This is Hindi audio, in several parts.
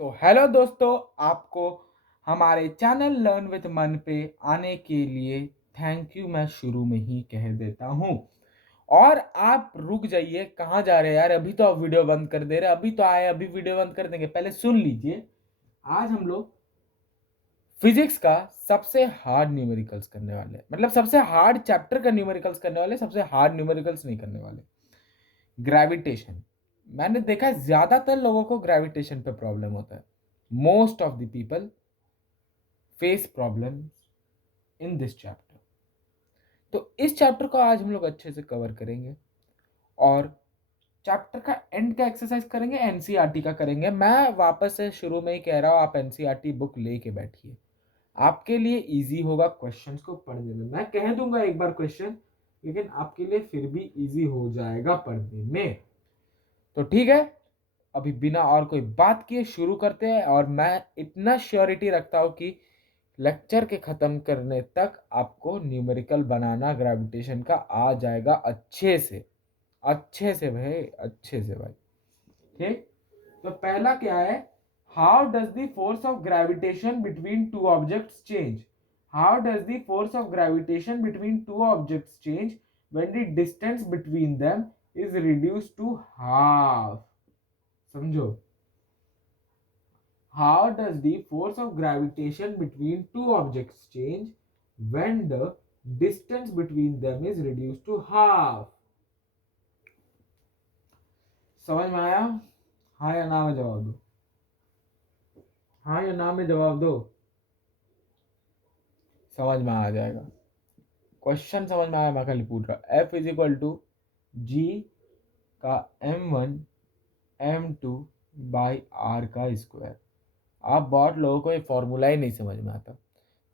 तो हेलो दोस्तों, आपको हमारे चैनल लर्न विद मन पे आने के लिए थैंक यू मैं शुरू में ही कह देता हूँ। और आप रुक जाइए, कहाँ जा रहे हैं यार? अभी तो आप वीडियो बंद कर दे रहे हैं। अभी तो आए, अभी वीडियो बंद कर देंगे? पहले सुन लीजिए। आज हम लोग फिजिक्स का सबसे हार्ड न्यूमेरिकल्स करने वाले हैं, मतलब सबसे हार्ड चैप्टर का न्यूमेरिकल्स करने वाले, सबसे हार्ड न्यूमेरिकल्स नहीं करने वाले। ग्रेविटेशन। मैंने देखा है ज्यादातर लोगों को ग्रेविटेशन पे प्रॉब्लम होता है। Most of the people face problem in this chapter. तो इस चैप्टर को आज हम लोग अच्छे से कवर करेंगे और चैप्टर का एंड का एक्सरसाइज करेंगे, एनसीईआरटी का करेंगे। मैं वापस से शुरू में ही कह रहा हूँ, आप एनसीईआरटी बुक लेके बैठिए। आपके लिए इजी होगा क्वेश्चंस को पढ़ने में। मैं कह दूंगा एक बार क्वेश्चन, लेकिन आपके लिए फिर भी इजी हो जाएगा पढ़ने में। तो ठीक है, अभी बिना और कोई बात किए शुरू करते हैं। और मैं इतना श्योरिटी रखता हूं कि लेक्चर के खत्म करने तक आपको न्यूमेरिकल बनाना ग्रेविटेशन का आ जाएगा अच्छे से, अच्छे से भाई, अच्छे से भाई। ठीक। तो पहला क्या है? How does the force of gravitation between two objects change? How does the force of gravitation between two objects change when the distance between them is reduced to half? समझो। How does the force of gravitation between two objects change when the distance between them is reduced to half? समझ में आया? हाँ या ना में जवाब दो। हाँ या ना में जवाब दो। समझ में आ जाएगा। क्वेश्चन समझ में आया? मैं खाली पूछ रहा। F इज इक्वल टू जी का m1 m2 बाई आर का स्क्वायर। आप बहुत लोगों को ये फॉर्मूला ही नहीं समझ में आता।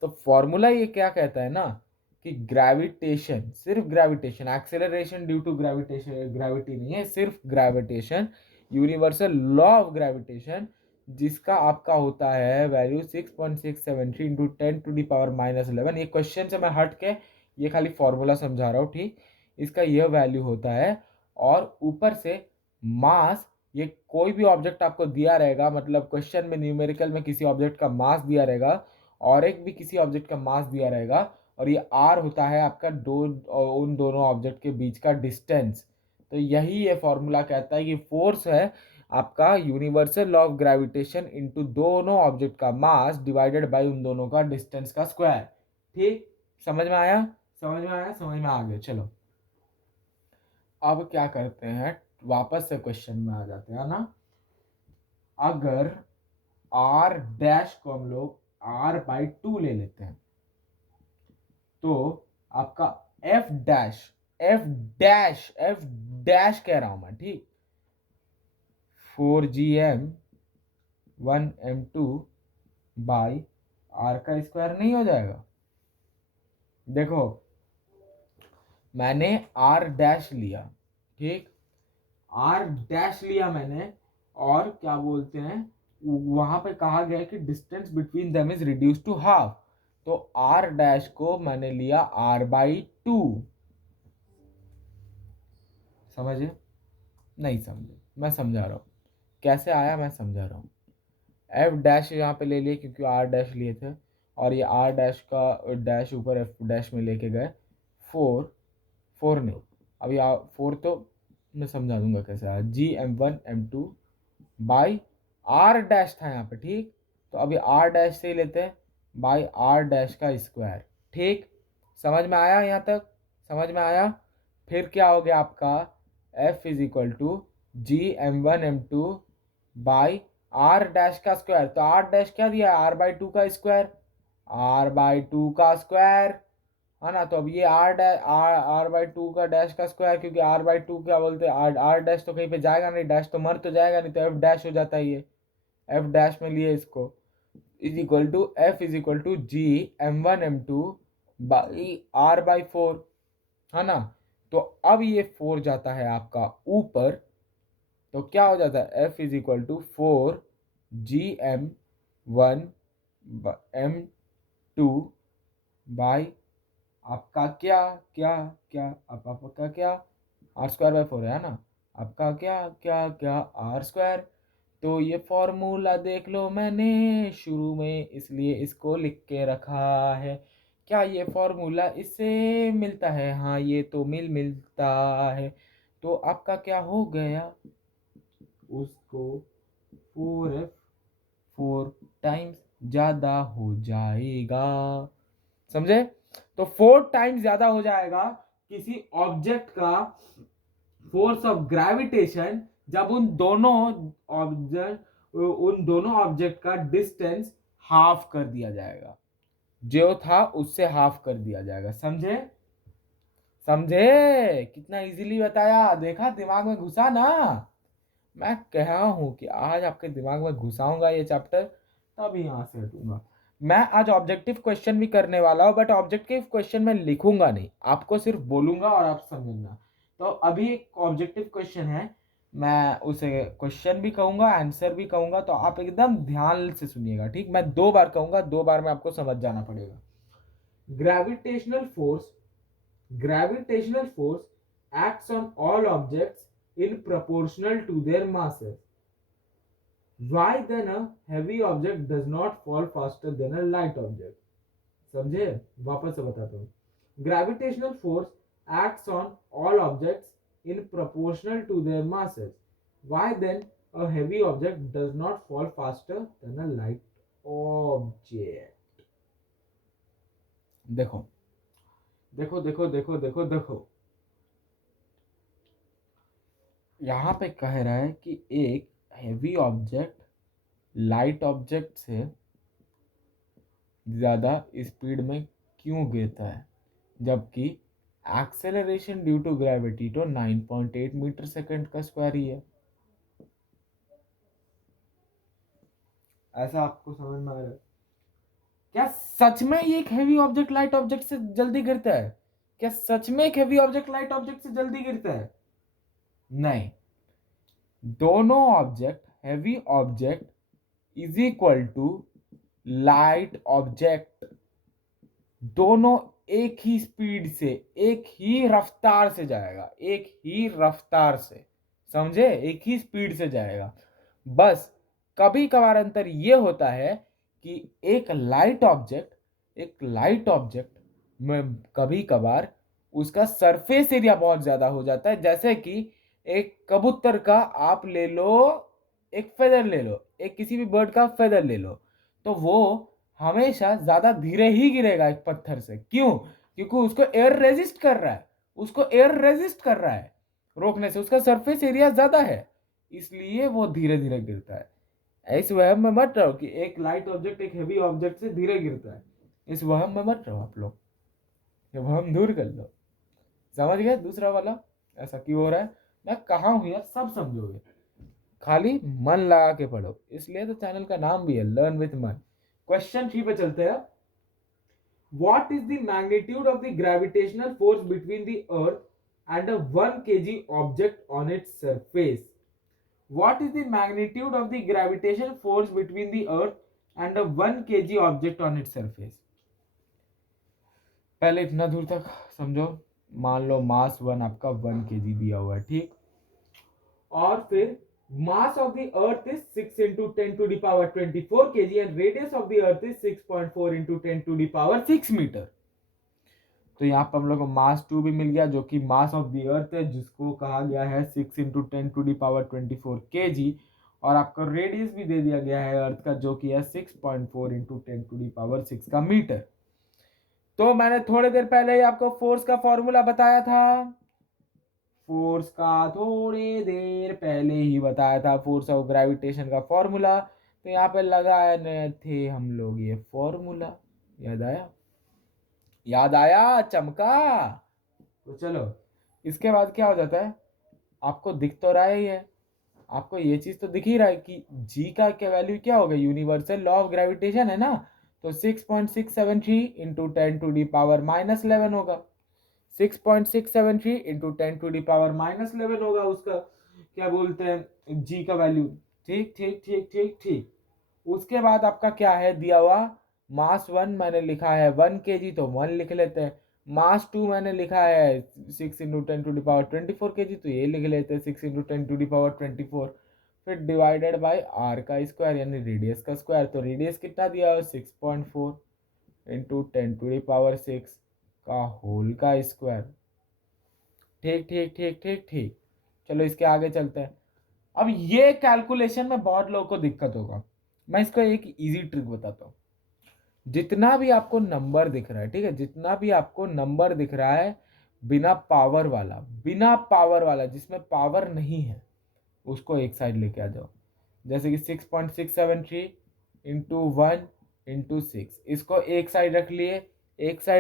तो फॉर्मूला ये क्या कहता है ना, कि ग्रेविटेशन, सिर्फ gravitation, acceleration due to gravitation, gravity नहीं है, सिर्फ gravitation, universal law of gravitation, जिसका आपका होता है वैल्यू 6.673 इंटू 10⁻⁻11। ये क्वेश्चन से मैं हट के ये खाली फॉर्मूला समझा रहा हूँ, ठीक। इसका यह वैल्यू होता है। और ऊपर से मास, ये कोई भी ऑब्जेक्ट आपको दिया रहेगा, मतलब क्वेश्चन में न्यूमेरिकल में किसी ऑब्जेक्ट का मास दिया रहेगा और एक भी किसी ऑब्जेक्ट का मास दिया रहेगा, और ये आर होता है आपका उन दोनों ऑब्जेक्ट के बीच का डिस्टेंस। तो यही ये फॉर्मूला कहता है कि फोर्स है आपका universal law of gravitation into दोनों ऑब्जेक्ट का मास डिवाइडेड बाय उन दोनों का डिस्टेंस का स्क्वायर। ठीक। समझ में आया? समझ में आया? समझ में आ गया? चलो अब क्या करते हैं, वापस से क्वेश्चन में आ जाते हैं ना। अगर आर डैश को हम लोग r/2 ले लेते हैं, तो आपका एफ कह रहा हूं मैं, ठीक। 4gm1m2 बाई आर का स्क्वायर नहीं हो जाएगा? देखो, मैंने आर डैश लिया, ठीक। आर डैश लिया मैंने, और क्या बोलते हैं, वहां पे कहा गया कि distance between them is reduce to half. तो आर डैश को मैंने लिया r/2। समझे? नहीं समझे? मैं समझा रहा हूँ कैसे आया, मैं समझा रहा हूँ। एफ डैश यहाँ पे ले लिए क्योंकि आर डैश लिए थे, और ये आर डैश का डैश ऊपर एफ डैश में लेके गए। फोर, फोर नहीं, अभी फोर तो मैं समझा दूंगा कैसे आया। gm1m2 बाई आर डैश था यहाँ पे, ठीक। तो अभी आर डैश से ही लेते हैं, बाई आर डैश का स्क्वायर। ठीक। समझ में आया यहाँ तक? समझ में आया? फिर क्या हो गया आपका, f is equal to gm1m2 by R dash का स्क्वायर। तो आर डैश क्या दिया है? r/2 का स्क्वायर, r/2 का स्क्वायर, है ना। तो अब ये r/2 का डैश का स्क्वायर, क्योंकि r/2 क्या बोलते हैं, आर डैश तो कहीं पे जाएगा नहीं, डैश तो मर तो जाएगा नहीं, तो एफ डैश हो जाता है। ये एफ डैश में लिए इसको, is equal to F is equal to gm1m2 by r/4, है ना। तो अब ये 4 जाता है आपका ऊपर, तो क्या हो जाता है, F is equal to 4gm1m2 by आपका क्या क्या क्या, अब आपका क्या, r² बाई 4 है ना, आपका क्या क्या क्या r²। तो ये फॉर्मूला देख लो मैंने शुरू में इसलिए इसको लिख के रखा है। क्या ये फॉर्मूला इससे मिलता है? हाँ, ये तो मिलता है। तो आपका क्या हो गया? उसको 4f 4 टाइम्स ज्यादा हो जाएगा। समझे? तो 4 टाइम्स ज्यादा हो जाएगा किसी ऑब्जेक्ट का फोर्स ऑफ ग्रेविटेशन जब उन दोनों ऑब्जेक्ट का डिस्टेंस हाफ कर दिया जाएगा। जो था उससे हाफ कर दिया जाएगा। समझे? समझे? कितना इजीली बताया, देखा? दिमाग में घुसा ना? मैं कह रहा हूं कि आज आपके दिमाग में घुसाऊंगा ये चैप्टर, तब यहां से हटूंगा। मैं आज ऑब्जेक्टिव क्वेश्चन भी करने वाला हूं, बट ऑब्जेक्टिव क्वेश्चन में लिखूंगा नहीं, आपको सिर्फ बोलूंगा और आप समझना। तो अभी एक ऑब्जेक्टिव क्वेश्चन है, मैं उसे क्वेश्चन भी कहूंगा, आंसर भी कहूंगा, तो आप एकदम ध्यान से सुनिएगा, ठीक? मैं 2 बार कहूंगा, 2 बार में आपको समझ जाना पड़ेगा। Gravitational force Gravitational force acts on all objects in proportional to their masses. Why then a heavy object does not fall faster than a light object? समझे? वापस से बताता हूँ। Gravitational force acts on all objects in proportional to their masses. Why then a heavy object does not fall faster than a light object? देखो देखो देखो देखो देखो देखो, यहाँ पे कह रहा है कि एक हेवी ऑब्जेक्ट लाइट ऑब्जेक्ट से ज़्यादा स्पीड में क्यों गिरता है, जबकि एक्सेलरेशन ड्यू टू ग्रेविटी तो 9.8 मीटर सेकंड का स्क्वायर ही है। ऐसा आपको समझ में आ रहा है? क्या सच में ये एक हेवी ऑब्जेक्ट लाइट ऑब्जेक्ट से जल्दी गिरता है? क्या सच में एक हेवी ऑब्जेक्ट लाइट ऑब्जेक्ट से जल्दी गिरता है? नहीं। दोनों object, heavy object is equal to light object, दोनों एक ही स्पीड से, एक ही रफ्तार से जाएगा, एक ही रफ्तार से। समझे? एक ही स्पीड से जाएगा। बस कभी कभार अंतर ये होता है कि एक लाइट ऑब्जेक्ट में कभी कभार उसका सरफेस एरिया बहुत ज्यादा हो जाता है। जैसे कि एक कबूतर का आप ले लो, एक फेदर ले लो, एक किसी भी बर्ड का फेदर ले लो, तो वो हमेशा ज्यादा धीरे ही गिरेगा एक पत्थर से। क्यों? क्योंकि उसको एयर रेजिस्ट कर रहा है, उसको एयर रेजिस्ट कर रहा है, रोकने से उसका सरफेस एरिया ज्यादा है, इसलिए वो धीरे धीरे गिरता है। इस वहम में मत रहो कि एक लाइट ऑब्जेक्ट एक हेवी ऑब्जेक्ट से धीरे गिरता है, इस वहम में मत रहो आप लोग, ये वहम दूर कर लो। समझ गए दूसरा वाला ऐसा क्यों हो रहा है? मैं कहा हूं यार, सब समझोगे, खाली मन लगा के पढ़ो, इसलिए तो चैनल का नाम भी है लर्न विथ मन। क्वेश्चन 3 पे चलते हैं। What is the magnitude of the gravitational force between the earth and a 1 kg object on its surface? What is the magnitude of the gravitational force between the earth and a 1 kg object on its surface? पहले इतना दूर तक समझो। मान लो मास 1 आपका 1 kg दिया हुआ है, ठीक? और फिर mass of the earth is 6 into 10 to the power 24 kg and radius of the earth is 6.4 into 10 to the power 6 metre. तो यहाँ पर हम लोग को मास 2 भी मिल गया, जो कि मास ऑफ द अर्थ है, जिसको कहा गया है 6 into 10 to the power 24 kg, और आपको रेडियस भी दे दिया गया है अर्थ का, जो कि है 6.4 into 10 to the power 6 का मीटर। तो मैंने थोड़ी देर पहले ही आपको फोर्स का फॉर्मूला बताया था, फोर्स का थोड़ी देर पहले ही बताया था, फोर्स ऑफ ग्रेविटेशन का फॉर्मूला। तो यहाँ पे लगाए थे हम लोग ये फॉर्मूला, याद आया? याद आया? चमका? तो चलो, इसके बाद क्या हो जाता है, आपको दिख तो रहा ही है, आपको ये चीज तो दिख ही रहा है कि जी का क्या वैल्यू क्या होगा, यूनिवर्सल लॉ ऑफ ग्रेविटेशन है ना, तो 6.673 into 10 to the power minus 11 होगा। 6.673 into 10 to the power minus 11 होगा उसका, क्या बोलते हैं, जी का वैल्यू। ठीक ठीक ठीक ठीक ठीक। उसके बाद आपका क्या है दिया हुआ, मास 1 मैंने लिखा है 1 kg, तो 1 लिख लेते हैं। मास 2 मैंने लिखा है 6 into 10 to the power 24 kg, तो ये लिख लेते हैं 6 इंटू 10 टू दी पावर 24। फिर डिवाइडेड बाय आर का स्क्वायर यानी रेडियस का स्क्वायर। तो रेडियस कितना दिया है 6.4 इंटू 10⁶ का होल का स्क्वायर। ठीक ठीक ठीक ठीक ठीक। चलो इसके आगे चलते हैं। अब ये कैलकुलेशन में बहुत लोगों को दिक्कत होगा, मैं इसको एक इजी ट्रिक बताता हूँ। जितना भी आपको नंबर दिख रहा है, ठीक है, जितना भी आपको नंबर दिख रहा है बिना पावर वाला जिसमें पावर नहीं है, उसको एक साइड लेके आ जाओ। जैसे कि 6.673 इंटू 1 इंटू 6, इसको एक साइड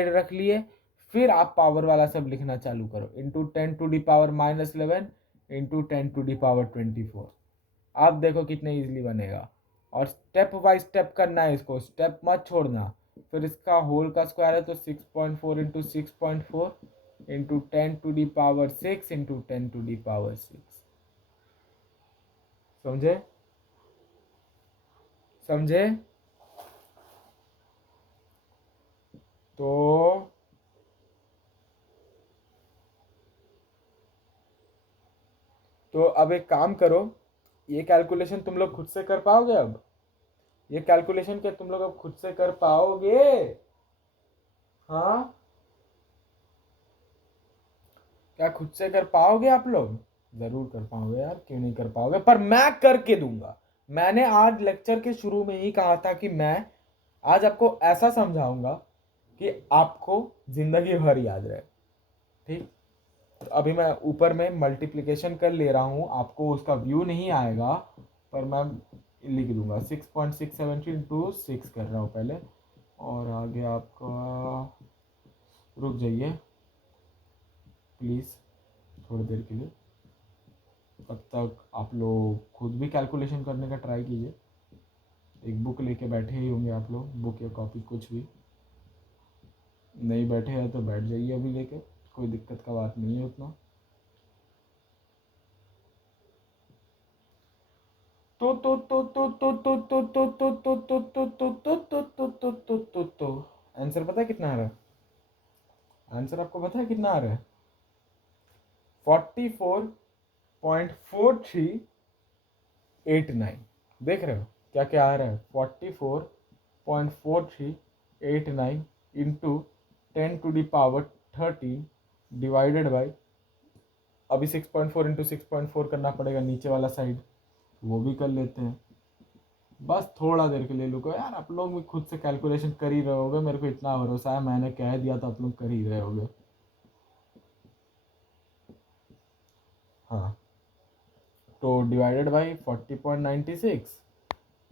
रख लिए। फिर आप पावर वाला सब लिखना चालू करो, इंटू 10⁻11 इंटू 10⁻24। आप देखो कितने इजीली बनेगा। और स्टेप बाय स्टेप करना है इसको, स्टेप मत छोड़ना। फिर इसका होल का स्क्वायर है तो 6.4 इंटू 6.4 इंटू 10⁻6 इंटू 10⁻6। समझे समझे? तो अब एक काम करो, ये कैलकुलेशन तुम लोग खुद से कर पाओगे अब? ये कैलकुलेशन क्या तुम लोग अब खुद से कर पाओगे? हाँ, क्या खुद से कर पाओगे आप लोग? जरूर कर पाओगे यार, क्यों नहीं कर पाओगे, पर मैं करके दूंगा। मैंने आज लेक्चर के शुरू में ही कहा था कि मैं आज आपको ऐसा समझाऊंगा कि आपको जिंदगी भर याद रहे। ठीक, तो अभी मैं ऊपर में मल्टीप्लिकेशन कर ले रहा हूँ, आपको उसका व्यू नहीं आएगा, पर मैं लिख दूंगा 6.673 इंटू 6 कर रहा हूँ पहले। और आगे आपका, रुक जाइए प्लीज़ थोड़ी देर के लिए, तब तक आप लोग खुद भी कैलकुलेशन करने का ट्राई कीजिए। एक बुक लेके बैठे ही होंगे आप लोग, बुक या कॉपी कुछ भी। नहीं बैठे हैं तो बैठ जाइए अभी लेके, कोई दिक्कत का बात नहीं है उतना। आंसर पता है कितना आ रहा है? आंसर आपको पता है कितना आ रहा है? 44.4389। देख रहे हो क्या क्या आ रहा है? 44.4389 इंटू 10⁻13 डिवाइडेड बाई, अभी 6.4 इंटू 6.4 करना पड़ेगा नीचे वाला साइड, वो भी कर लेते हैं। बस थोड़ा देर के लिए रुको यार, आप लोग भी खुद से कैलकुलेशन कर ही रहे होगे, मेरे को इतना भरोसा है, मैंने कह दिया तो आप लोग कर ही रहे होगे। हाँ, तो डिवाइडेड बाई 40.96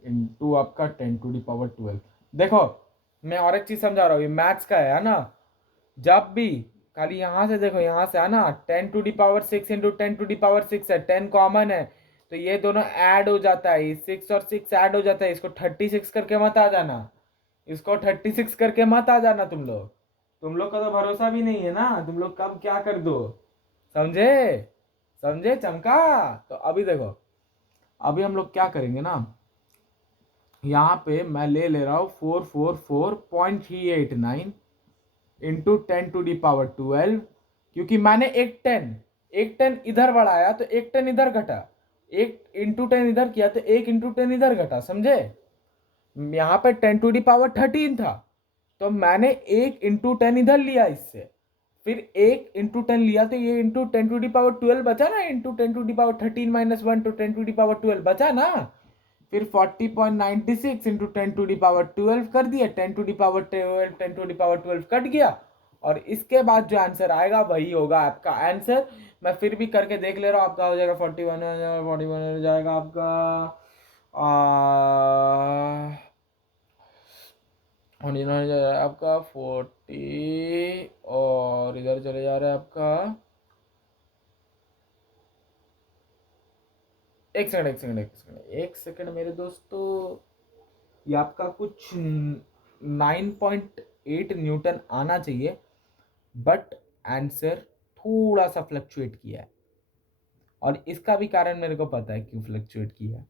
इंटू आपका 10⁻12। देखो, मैं और एक चीज समझा रहा हूँ, ये मैथ्स का है ना। जब भी खाली यहाँ से देखो, यहाँ से है ना 10⁻6 इंटू 10⁻6 है, 10 कॉमन है, तो ये दोनों ऐड हो जाता है, ये 6 और 6 ऐड हो जाता है। इसको 36 करके मत आ जाना, इसको 36 करके मत आ जाना तुम लोग का तो भरोसा भी नहीं है ना, तुम लोग कब क्या कर दो। समझे? समझे चमका? तो अभी देखो, अभी हम लोग क्या करेंगे ना, यहाँ पे मैं ले रहा हूँ 444.389 इंटू 10⁻12, क्योंकि मैंने एक टेन इधर बढ़ाया तो एक टेन इधर घटा, एक इंटू 10 इधर किया तो एक इंटू 10 इधर घटा। समझे? यहाँ पे 10⁻13 था, तो मैंने एक इंटू 10 इधर लिया इससे, फिर एक इंटू 10 लिया तो ये इंटू 10⁻12 बचा ना, इंटू 10⁻13 - 1 तो 10⁻12 बचा ना। फिर 40.96 इंटू 10⁻12 कर दिया, 10⁻12 10⁻12 कट गया, और इसके बाद जो आंसर आएगा वही होगा आपका आंसर। मैं फिर भी करके देख ले रहा हूँ, आपका हो जाएगा 41 हो जाएगा आपका, और इधर जा रहा है आपका 40, और इधर चले जा रहा है आपका, एक सेकंड मेरे दोस्तों, ये आपका कुछ 9.8 न्यूटन आना चाहिए, बट आंसर थोड़ा सा फ्लक्चुएट किया है, और इसका भी कारण मेरे को पता है क्यों फ्लक्चुएट किया है।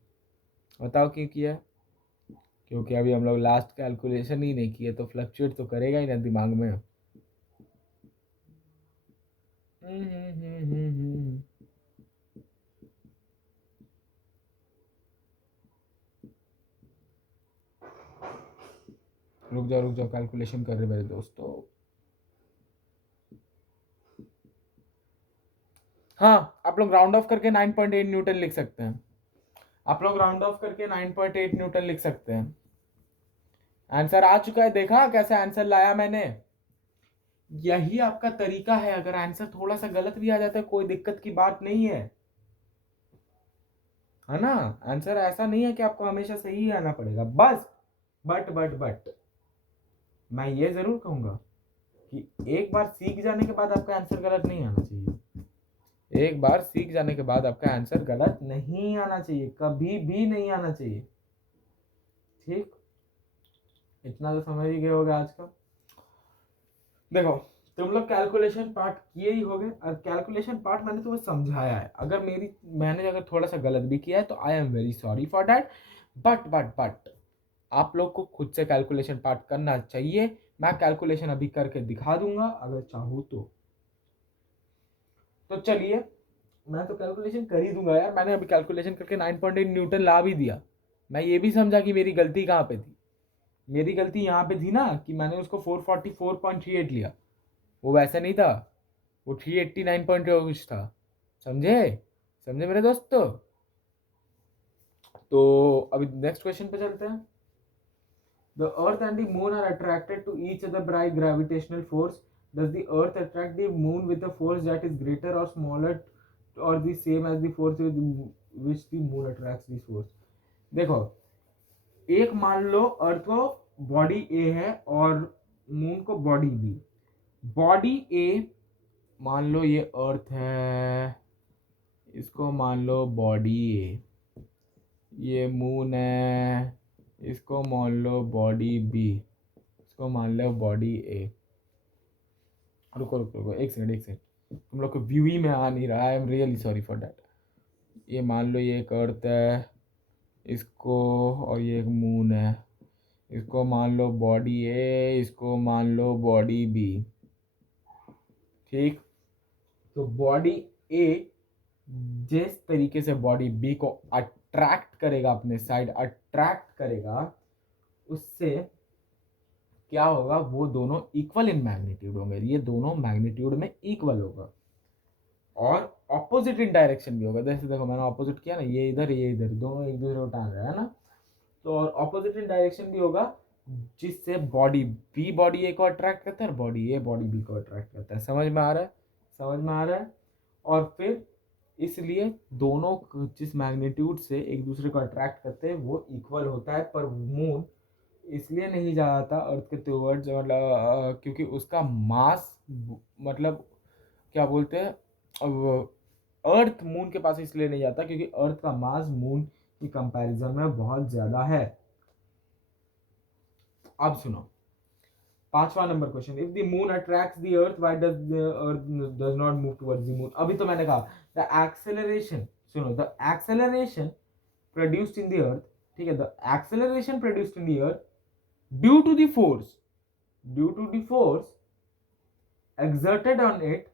बताओ क्यों किया है? क्योंकि अभी हम लोग लास्ट कैलकुलेशन ही नहीं किए, तो फ्लक्चुएट तो करेगा ही ना दिमाग में। रुक जाओ कैलकुलेशन कर रहे मेरे दोस्तों। हाँ, आप लोग राउंड ऑफ करके 9.8 न्यूटन लिख सकते हैं। आप लोग राउंड ऑफ करके 9.8 न्यूटन लिख सकते हैं। आंसर आ चुका है, देखा कैसे आंसर लाया मैंने। यही आपका तरीका है। अगर आंसर थोड़ा सा गलत भी आ जाता है कोई दिक्कत की बात नहीं है ना। आंसर ऐसा नहीं है कि आपको हमेशा सही ही आना पड़ेगा बस। बट मैं ये जरूर कहूंगा कि एक बार सीख जाने के बाद आपका आंसर गलत नहीं आना चाहिए। एक बार सीख जाने के बाद आपका आंसर गलत नहीं आना चाहिए, कभी भी नहीं आना चाहिए। ठीक, इतना तो समझ ही गए होगे आज का। देखो, तुम लोग कैलकुलेशन पार्ट किए ही होगे, और कैलकुलेशन पार्ट मैंने तुम्हें समझाया है। अगर मैंने अगर थोड़ा सा गलत भी किया है तो I am very sorry for that. But आप लोग को खुद से कैलकुलेशन पार्ट करना चाहिए। मैं कैलकुलेशन अभी करके दिखा दूंगा अगर चाहूँ तो चलिए, मैं तो कैलकुलेशन कर ही दूंगा यार। मैंने अभी कैलकुलेशन करके 9.8 न्यूटन ला भी दिया। मैं ये भी समझा कि मेरी गलती कहाँ पे थी। मेरी गलती यहाँ पे थी ना कि मैंने उसको 444.38 लिया। वो वैसे नहीं था, वो 389 पॉइंट कुछ था। समझे? समझे मेरे दोस्तों? तो अभी नेक्स्ट क्वेश्चन पे चलते हैं। The Earth and the Moon are attracted to each other by gravitational force. Does the Earth attract the Moon with a force that is greater or smaller or the same as the force with which the Moon attracts this force? देखो, एक मान लो अर्थ को बॉडी ए है और मून को बॉडी बी। बॉडी ए, मान लो ये अर्थ है, इसको मान लो बॉडी ए। ये मून है, इसको मान लो बॉडी बी, इसको मान लो बॉडी ए। रुको एक सेकंड, तुम लोग को व्यू ही में आ नहीं रहा। I am really sorry for that. ये मान लो ये एक अर्थ है, इसको, और ये एक मून है, इसको मान लो बॉडी ए, इसको मान लो बॉडी बी। ठीक, तो बॉडी ए जिस तरीके से बॉडी बी को अट्रैक्ट करेगा, अपने साइड अट्रैक्ट करेगा, उससे क्या होगा, वो दोनों इक्वल इन मैग्नीट्यूड होंगे। ये दोनों मैग्नीट्यूड में इक्वल होगा और ऑपोजिट इन डायरेक्शन भी होगा। जैसे देखो मैंने ऑपोजिट किया ना, ये इधर, दोनों एक दूसरे को टान रहे हैं ना। तो और ऑपोजिट इन डायरेक्शन भी होगा, जिससे बॉडी बी बॉडी ए को अट्रैक्ट करता है और बॉडी ए बॉडी बी को अट्रैक्ट करता है। समझ में आ रहा है? समझ में आ रहा है? और फिर इसलिए दोनों जिस मैग्नीट्यूड से एक दूसरे को अट्रैक्ट करते हैं वो इक्वल होता है। पर मून इसलिए नहीं जाता अर्थ के टुवर्ड्स, मतलब क्योंकि उसका मास, मतलब क्या बोलते हैं, अब अर्थ मून के पास इसलिए नहीं जाता क्योंकि अर्थ का मास मून की कंपैरिजन में बहुत ज्यादा है। अब सुनो, पांचवा number question. If the moon attracts the earth, why does the earth does not move towards the moon? अभी तो मैंने कहा द एक्सेलरेशन, सुनो, the acceleration produced in the earth, ठीक है, the acceleration produced in the earth due to the force, due to the force exerted on it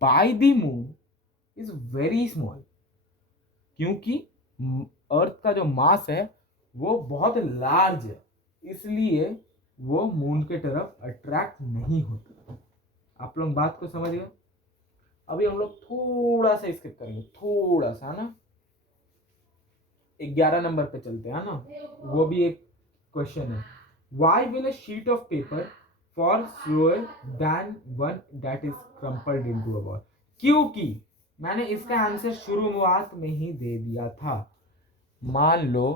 by the moon is very small। क्योंकि अर्थ का जो मास है वो बहुत लार्ज है, इसलिए वो मून के तरफ अट्रैक्ट नहीं होता। आप लोग बात को समझ गए? अभी हम लोग थोड़ा सा स्किप करेंगे, थोड़ा सा ना, 11 नंबर पे चलते हैं ना। वो भी एक क्वेश्चन है। Why will a sheet of paper fall slower than one that is crumpled into a ball? क्योंकि मैंने इसका आंसर शुरुआत में ही दे दिया था। मान लो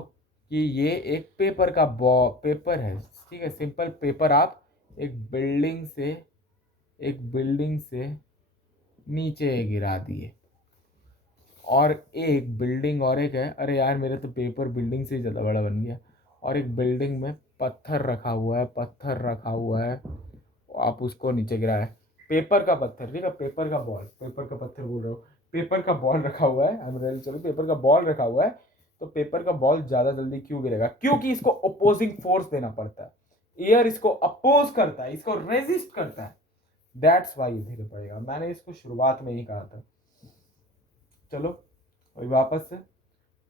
कि ये एक पेपर का पेपर है, ठीक है, सिंपल पेपर। आप एक बिल्डिंग से नीचे गिरा दिए, और एक बिल्डिंग और एक है, अरे यार मेरे तो पेपर बिल्डिंग से ज़्यादा बड़ा बन गया। और एक बिल्डिंग में पत्थर रखा हुआ है, आप उसको नीचे गिराए। पेपर का पत्थर, ठीक है, पेपर का बॉल, पेपर का पत्थर बोल रहे हो, पेपर का बॉल रखा हुआ है, चलो पेपर का बॉल रखा हुआ है। तो पेपर का बॉल ज़्यादा जल्दी क्यों गिरेगा? क्योंकि इसको अपोजिंग फोर्स देना पड़ता है। एयर इसको अपोज करता है, इसको रेजिस्ट करता है। दैट्स वाई धीरे पड़ेगा। मैंने इसको शुरुआत में ही कहा था। चलो अभी वापस से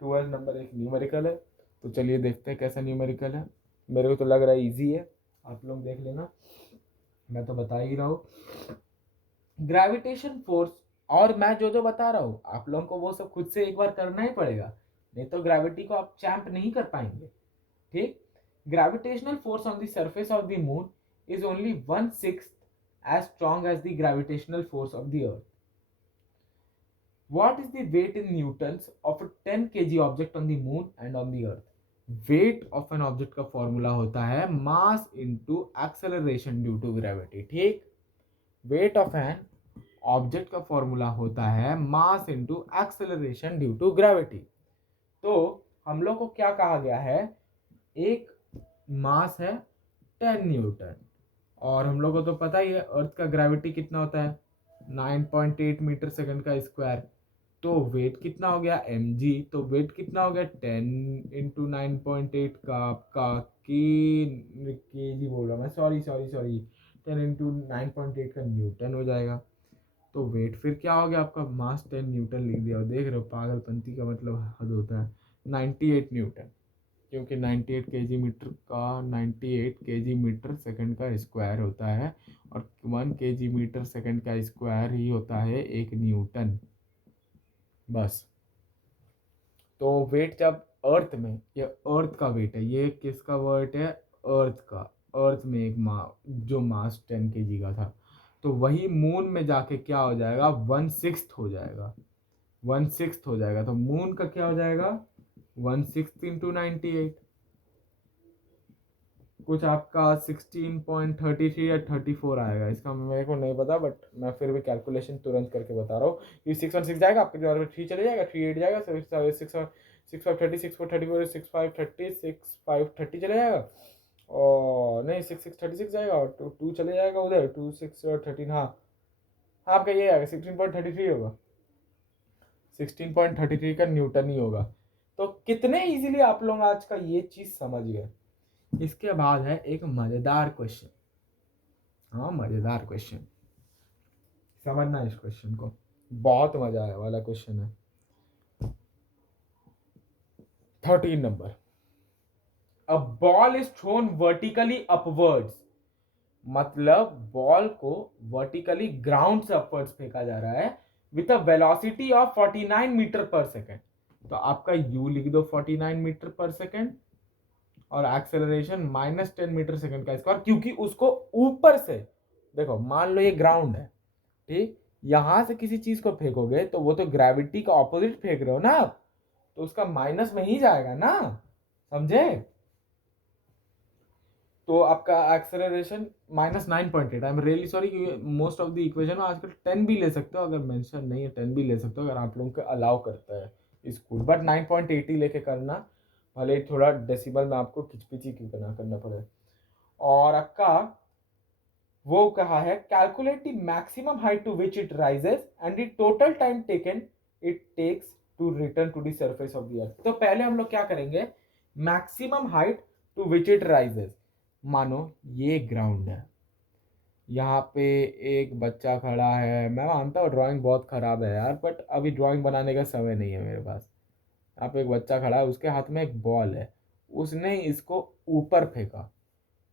12 नंबर एक न्यूमेरिकल है, तो चलिए देखते हैं कैसा न्यूमेरिकल है। मेरे को तो लग रहा है इजी है। आप लोग देख लेना, मैं तो बता ही रहा हूँ। ग्रेविटेशन फोर्स, और मैं जो जो बता रहा हूँ आप लोगों को वो सब खुद से एक बार करना ही पड़ेगा, नहीं तो ग्रेविटी को आप चैंप नहीं कर पाएंगे। ठीक। Gravitational force on the surface of the moon is only 1/6 as strong as the gravitational force of the earth. What is the weight in newtons of a 10 kg object on the moon and on the earth? Weight of an object का फॉर्मूला होता है mass into acceleration due to gravity। ठीक। weight of an object का फॉर्मूला होता है mass into acceleration due to gravity। तो हम लोग को क्या कहा गया है, एक मास है 10 न्यूटन, और हम लोग को तो पता ही है अर्थ का ग्रेविटी कितना होता है 9.8 मीटर सेकंड का स्क्वायर। तो वेट कितना हो गया mg, तो वेट कितना हो गया 10 इंटू 9.8 का आपका के जी बोल रहा मैं, सॉरी सॉरी सॉरी, 10 इंटू 9.8 का न्यूटन हो जाएगा। तो वेट फिर क्या हो गया आपका, मास 10 न्यूटन लिख दिया, और देख रहे हो पागलपंती का मतलब हद होता है, 98 न्यूटन, क्योंकि 98 केजी मीटर का 98 केजी मीटर सेकंड का स्क्वायर होता है, और 1 केजी मीटर सेकंड का स्क्वायर ही होता है 1 न्यूटन। बस। तो वेट जब अर्थ में, ये अर्थ का वेट है, ये किसका वेट है, अर्थ का, अर्थ में एक जो मास 10 केजी का था, तो वही मून में जाके क्या हो जाएगा 1/6 हो जाएगा, 1/6 हो जाएगा। तो मून का क्या हो जाएगा 1/6 इंटू 98, कुछ आपका 16.33 या 34 आएगा, इसका मेरे को नहीं पता, बट मैं फिर भी कैलकुलेशन तुरंत करके बता रहा हूँ। ये 616 जाएगा आपके जो 3 चले जाएगा, 38 जाएगा, 6 5 30, 6 4 34, 6 5 30, 6 5 30 चले जाएगा, और नहीं 6 6 36 जाएगा, और 2 चले जाएगा उधर, 2 6 और 13, हाँ हाँ आपका ये आएगा 16.33 होगा, 16.33 का न्यूटन ही होगा। तो कितने इजीली आप लोग आज का ये चीज समझ गए। इसके बाद है एक मजेदार क्वेश्चन, हाँ मजेदार क्वेश्चन, समझना इस क्वेश्चन को, बहुत मजा आने वाला क्वेश्चन है। 13 number, a ball is thrown vertically upwards, मतलब बॉल को वर्टिकली ग्राउंड से अपवर्ड्स फेंका जा रहा है with a velocity of 49 metre per second. तो आपका u लिख दो 49 मीटर पर सेकेंड, और एक्सेलरेशन -10 मीटर सेकंड का स्क्वायर, क्योंकि उसको ऊपर से, देखो मान लो ये ग्राउंड है, ठीक, यहां से किसी चीज को फेंकोगे तो वो तो ग्रेविटी का ऑपोजिट फेंक रहे हो ना आप, तो उसका माइनस में ही जाएगा ना, समझे। तो आपका acceleration -9.8, I am really sorry, most of the equation आजकल 10 भी ले सकते हो, अगर मेंशन नहीं है 10 भी ले सकते हो अगर आप लोगों को अलाउ करता है स्कूल, बट 9.8 ही लेके करना, भले ही थोड़ा डेसिबल में आपको खिचपिची क्यों करना पड़े। और आपका वो कहा है calculate the maximum height to which it rises and the total time taken it takes to return to the surface of the earth. तो पहले हम लोग क्या करेंगे, maximum height to which it rises, मानो ये ग्राउंड है, यहाँ पे एक बच्चा खड़ा है, मैं मानता हूँ ड्राइंग बहुत खराब है यार, बट अभी ड्राइंग बनाने का समय नहीं है मेरे पास। यहाँ पे एक बच्चा खड़ा है, उसके हाथ में एक बॉल है, उसने इसको ऊपर फेंका,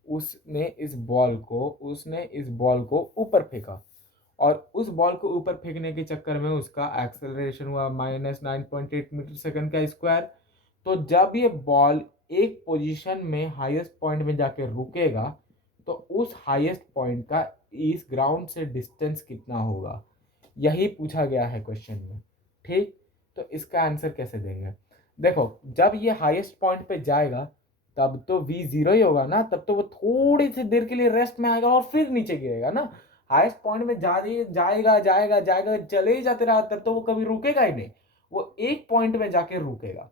उसने इस बॉल को ऊपर फेंका, और उस बॉल को ऊपर फेंकने के चक्कर में उसका एक्सेलरेशन हुआ -9.8 मीटर सेकंड का स्क्वायर। तो जब ये बॉल एक पोजीशन में हाईएस्ट पॉइंट में जाके रुकेगा, तो उस हाईएस्ट पॉइंट का इस ग्राउंड से डिस्टेंस कितना होगा, यही पूछा गया है क्वेश्चन में। ठीक। तो इसका आंसर कैसे देंगे, देखो जब ये हाईएस्ट पॉइंट पे जाएगा तब तो v 0 ही होगा ना, तब तो वो थोड़ी सी देर के लिए रेस्ट में आएगा और फिर नीचे गिरेगा ना। हाईएस्ट पॉइंट में जाएगा जाएगा जाएगा चले ही जाते रहा, तब तो वो कभी रुकेगा ही नहीं, वो एक पॉइंट में जाके रुकेगा,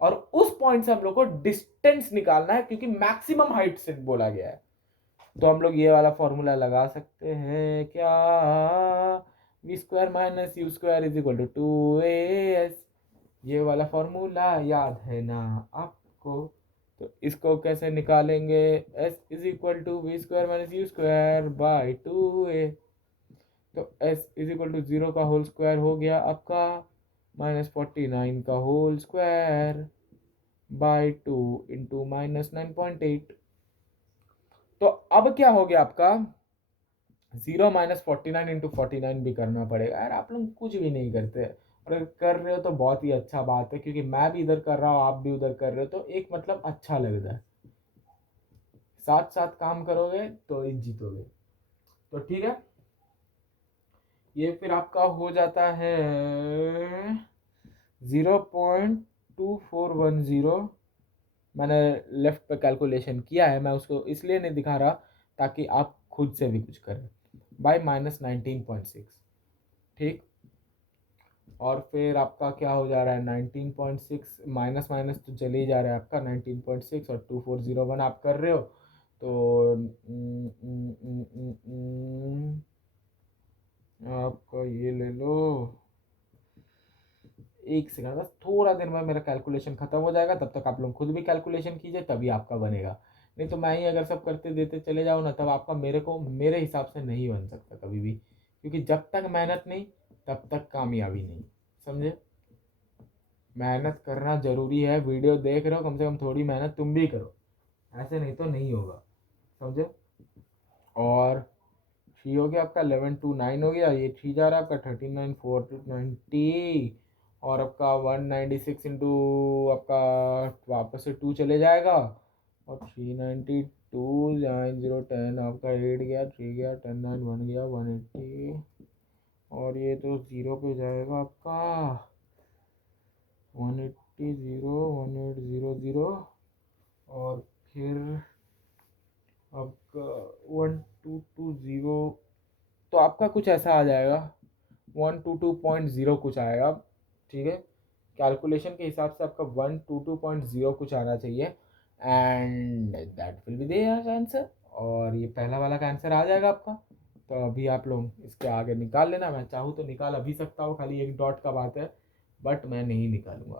और उस पॉइंट से हम लोग को डिस्टेंस निकालना है, क्योंकि मैक्सिमम हाइट से बोला गया है। तो हम लोग ये वाला फॉर्मूला लगा सकते हैं क्या, v square minus you square is equal to 2as, ये वाला फॉर्मूला याद है ना आपको। तो इसको कैसे निकालेंगे, s is equal to V square minus you square by 2a, तो s इज इक्वल टू 0 का होल स्क्वायर हो गया आपका -49 का होल स्क्वायर बाई 2 इंटू -9.8। तो अब क्या हो गया आपका, 0 - 49 इंटू 49 भी करना पड़ेगा। यार आप लोग कुछ भी नहीं करते, और अगर कर रहे हो तो बहुत ही अच्छा बात है, क्योंकि मैं भी इधर कर रहा हूँ, आप भी उधर कर रहे हो, तो एक मतलब अच्छा लगता है। साथ साथ काम करोगे तो ही जीतोगे। तो ठीक है, ये फिर आपका हो जाता है 0.2410। मैंने लेफ्ट पे कैलकुलेशन किया है, मैं उसको इसलिए नहीं दिखा रहा ताकि आप खुद से भी कुछ करें, बाई -19.6। ठीक, और फिर आपका क्या हो जा रहा है, 19.6 माइनस माइनस तो चले ही जा रहा है आपका, 19.6 और 2401 आप कर रहे हो। तो आपका ये ले लो, एक सेकंड बस, थोड़ा देर में मेरा कैलकुलेशन खत्म हो जाएगा, तब तक आप लोग खुद भी कैलकुलेशन कीजिए, तभी आपका बनेगा। नहीं तो मैं ही अगर सब करते देते चले जाऊँ ना, तब आपका मेरे हिसाब से नहीं बन सकता कभी भी, क्योंकि जब तक मेहनत नहीं तब तक कामयाबी नहीं। समझे? मेहनत करना जरूरी है, वीडियो देख रहे हो, कम से कम थोड़ी मेहनत तुम भी करो, ऐसे नहीं तो नहीं होगा। समझे? और थ्री हो गया आपका, 1129 हो गया, ये थ्री जा रहा है आपका 39 4 90, और आपका 196 इंटू आपका वापस से टू चले जाएगा, और 392 9 0 10 आपका 8 गया, 3 गया, 10 9 1 गया, 180, और ये तो ज़ीरो पे जाएगा आपका, 180 0 1800, और फिर आपका 1220, तो आपका कुछ ऐसा आ जाएगा, 122.0 कुछ आएगा। ठीक है, कैलकुलेशन के हिसाब से आपका 122.0 कुछ आना चाहिए, and that will be their answer. और ये पहला वाला का आंसर आ जाएगा आपका। तो अभी आप लोग इसके आगे निकाल लेना, मैं चाहूँ तो निकाल अभी सकता हूँ, खाली एक डॉट का बात है, बट मैं नहीं निकालूंगा,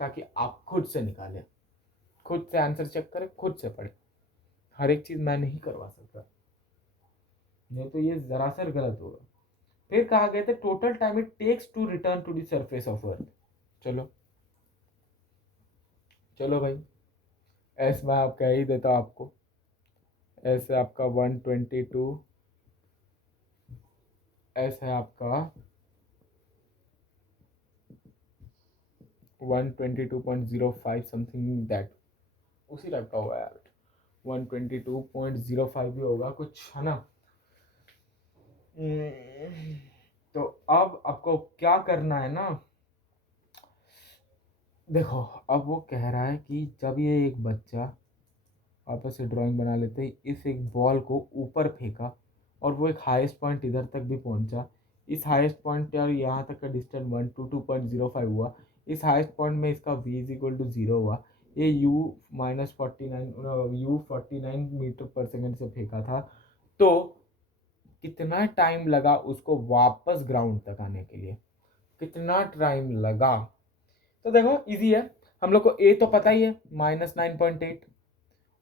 ताकि आप खुद से निकालें, खुद से आंसर चेक करें, खुद से पढ़ें। हर एक चीज़ मैं नहीं करवा सकता, नहीं तो ये जरा सा गलत होगा। फिर कहा गया था total time it takes to return to the surface of earth. चलो चलो भाई, ऐसे मैं आप कह ही देता हूँ आपको, ऐसे आपका 122, ऐसे आपका 122.05 समथिंग दैट, उसी टाइप का होगा यार, 122.05 भी होगा कुछ, है ना? तो अब आपको क्या करना है ना, देखो, अब वो कह रहा है कि जब ये एक बच्चा आपस से ड्राइंग बना लेते ही इस एक बॉल को ऊपर फेंका, और वो एक हाईएस्ट पॉइंट इधर तक भी पहुंचा, इस हाईएस्ट पॉइंट यार यहाँ तक का डिस्टेंस 122.05 हुआ, इस हाईएस्ट पॉइंट में इसका v इज इक्वल टू 0 हुआ, ये u 49 मीटर पर सेकंड से फेंका था, तो कितना टाइम लगा उसको वापस ग्राउंड तक आने के लिए, कितना टाइम लगा? तो देखो इजी है, हम लोग को ए तो पता ही है -9.8,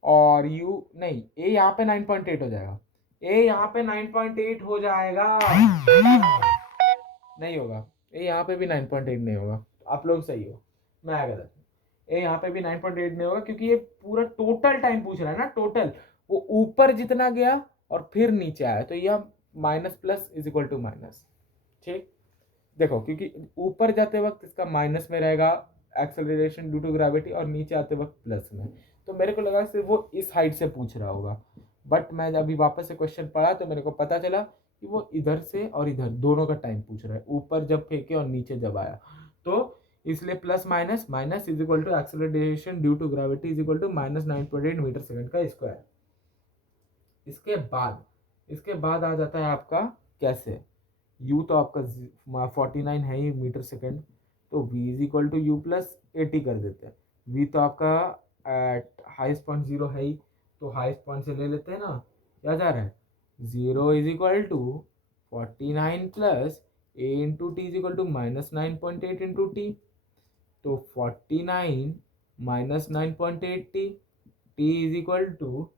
और यू नहीं, ए यहाँ पे 9.8 हो जाएगा, ए यहाँ पे 9.8 हो जाएगा, नहीं होगा, ए यहाँ पे भी 9.8 नहीं होगा, आप लोग सही हो, मैं गलत हूँ। ए यहाँ पे भी 9.8 नहीं होगा, क्योंकि ये पूरा टोटल टाइम पूछ रहा है ना, टोटल, वो ऊपर जितना गया और फिर नीचे आया, तो यह minus plus is equal to minus. ठीक, देखो क्योंकि ऊपर जाते वक्त इसका माइनस में रहेगा एक्सेलरेशन ड्यू टू ग्रेविटी, और नीचे आते वक्त प्लस में, तो मेरे को लगा सिर्फ वो इस हाइट से पूछ रहा होगा, बट मैं अभी वापस से क्वेश्चन पढ़ा तो मेरे को पता चला कि वो इधर से और इधर दोनों का टाइम पूछ रहा है, ऊपर जब फेंके और नीचे जब आया, तो इसलिए plus minus minus is equal to acceleration due to gravity is equal to -9.8 metre second का स्क्वायर। इसके बाद आ जाता है आपका कैसे, u तो आपका 49 है ही मीटर सेकंड, तो v is equal to you plus 80 कर देते हैं, v तो आपका एट हाईएस्ट पॉइंट 0 है ही, तो हाईएस्ट पॉइंट से ले लेते हैं ना, क्या जा रहा है, 0 is equal to 49 plus a into T is equal to -9.8 into T, तो 49 -9.8 टी, T is equal to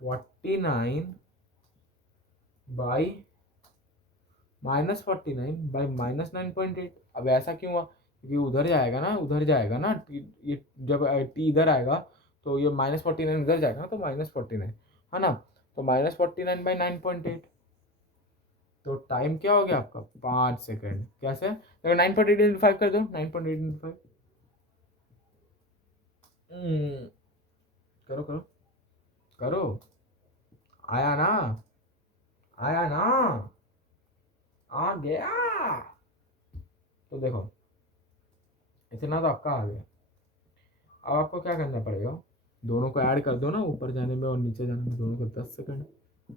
49 by -49 by -9.8। अब ऐसा क्यों हुआ, क्योंकि उधर जाएगा ना ये जब टी इधर आएगा, तो ये -49 इधर जाएगा ना, तो -49, है ना? तो -49/9.8। तो टाइम क्या हो गया आपका 5 सेकंड। कैसे देखो 9.8 इंटू 5 कर दो, 9.8 इंटू 5 करो करो करो। आया ना, आया ना, आ गया। तो देखो इतना तो आपका आ गया। अब आपको क्या करना पड़ेगा, दोनों को ऐड कर दो ना, ऊपर जाने में और नीचे जाने में दोनों को 10 second,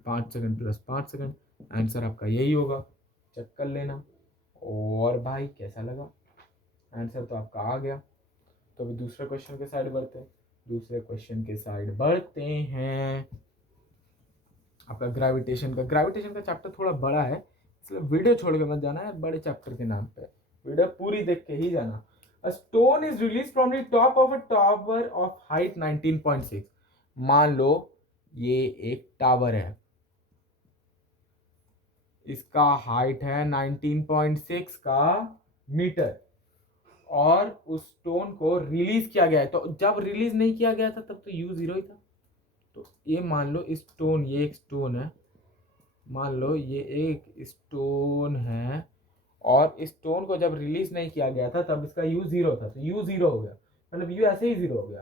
5 second plus 5 second, answer आपका यही होगा। चेक कर लेना। और भाई कैसा लगा, आंसर तो आपका आ गया। तो अभी दूसरे क्वेश्चन के साइड बढ़ते हैं। दूसरे क्वेश्चन के साइड बढ़ते हैं। आपका ग्रेविटेशन का चैप्टर थोड़ा बड़ा है, इसलिए वीडियो छोड़ के मत जाना यार, बड़े चैप्टर के नाम पे वीडियो पूरी देख के ही जाना। A stone is released from the top of a tower of height 19.6। मान लो ये एक टावर है, इसका हाइट है 19.6 का मीटर, और उस स्टोन को रिलीज किया गया है। तो जब रिलीज नहीं किया गया था तब तो U 0 ही था। तो ये मान लो स्टोन, ये एक स्टोन है, मान लो ये एक स्टोन है, और इस स्टोन को जब रिलीज नहीं किया गया था तब इसका U 0 था, तो U 0 हो गया, मतलब U ऐसे ही 0 हो गया।